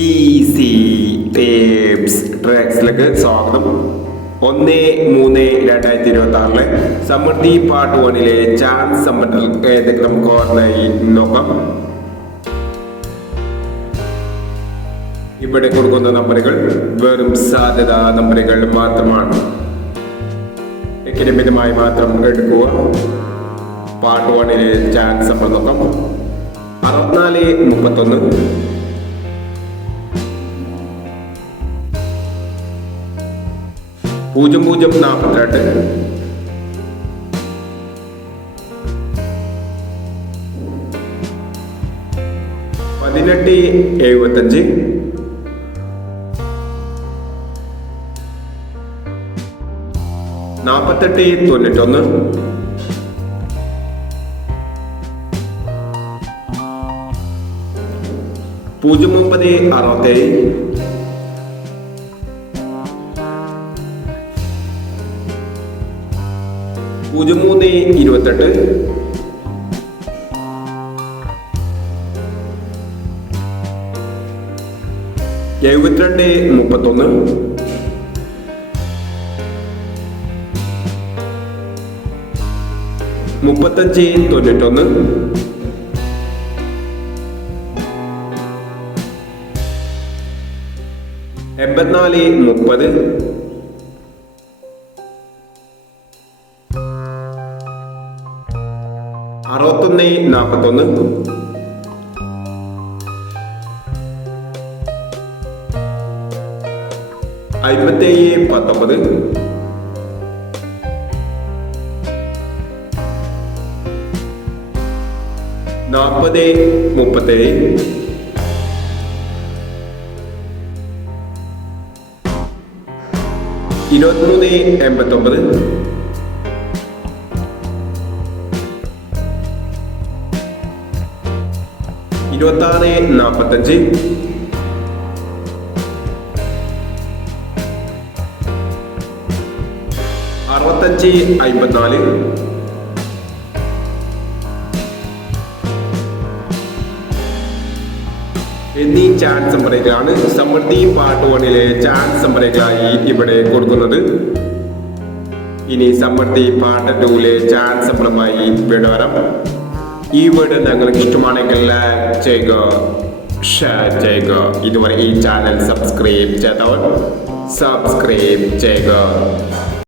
Easy tapes ട്രാക്സിലേക്ക് സ്വാഗതം. 1-3-2026 സമൃദ്ധി part 1 chance സമ്മർദ്ദം ഏതൊക്കെ നമുക്ക് ഓർമ്മയായി നോക്കാം. ഇവിടെ കൊടുക്കുന്ന നമ്പറുകൾ വെറും സാധ്യതാ നമ്പറുകൾ മാത്രമാണ്. എക്കഡമികമായി മാത്രം എടുക്കുക. പാർട്ട് 1 ചാൻസ് സമ്മർദ്ദം നോക്കാം. 64-31 0042 1875 4891 0967 0328 7231 3591 8430 6141 5719 4037 2389 2645 6554 എന്നീ ചാൻസ് നമ്പറുകളാണ് സമൃദ്ധി പാർട്ട് 1 ചാൻസ് നമ്പറുകളായി ഇവിടെ കൊടുക്കുന്നത്. ഇനി സമൃദ്ധി പാർട്ട് 2 ചാൻസ് നമ്പറുമായി വിടവരാം. ഈ വീഡിയോ നിങ്ങൾക്ക് ഇഷ്ടമാണെങ്കിൽ ലൈക്ക് ചെയ്യുക, ഷെയർ ചെയ്യുക. ഇതുവരെ ഈ ചാനൽ സബ്സ്ക്രൈബ് ചെയ്തവർ സബ്സ്ക്രൈബ് ചെയ്യുക.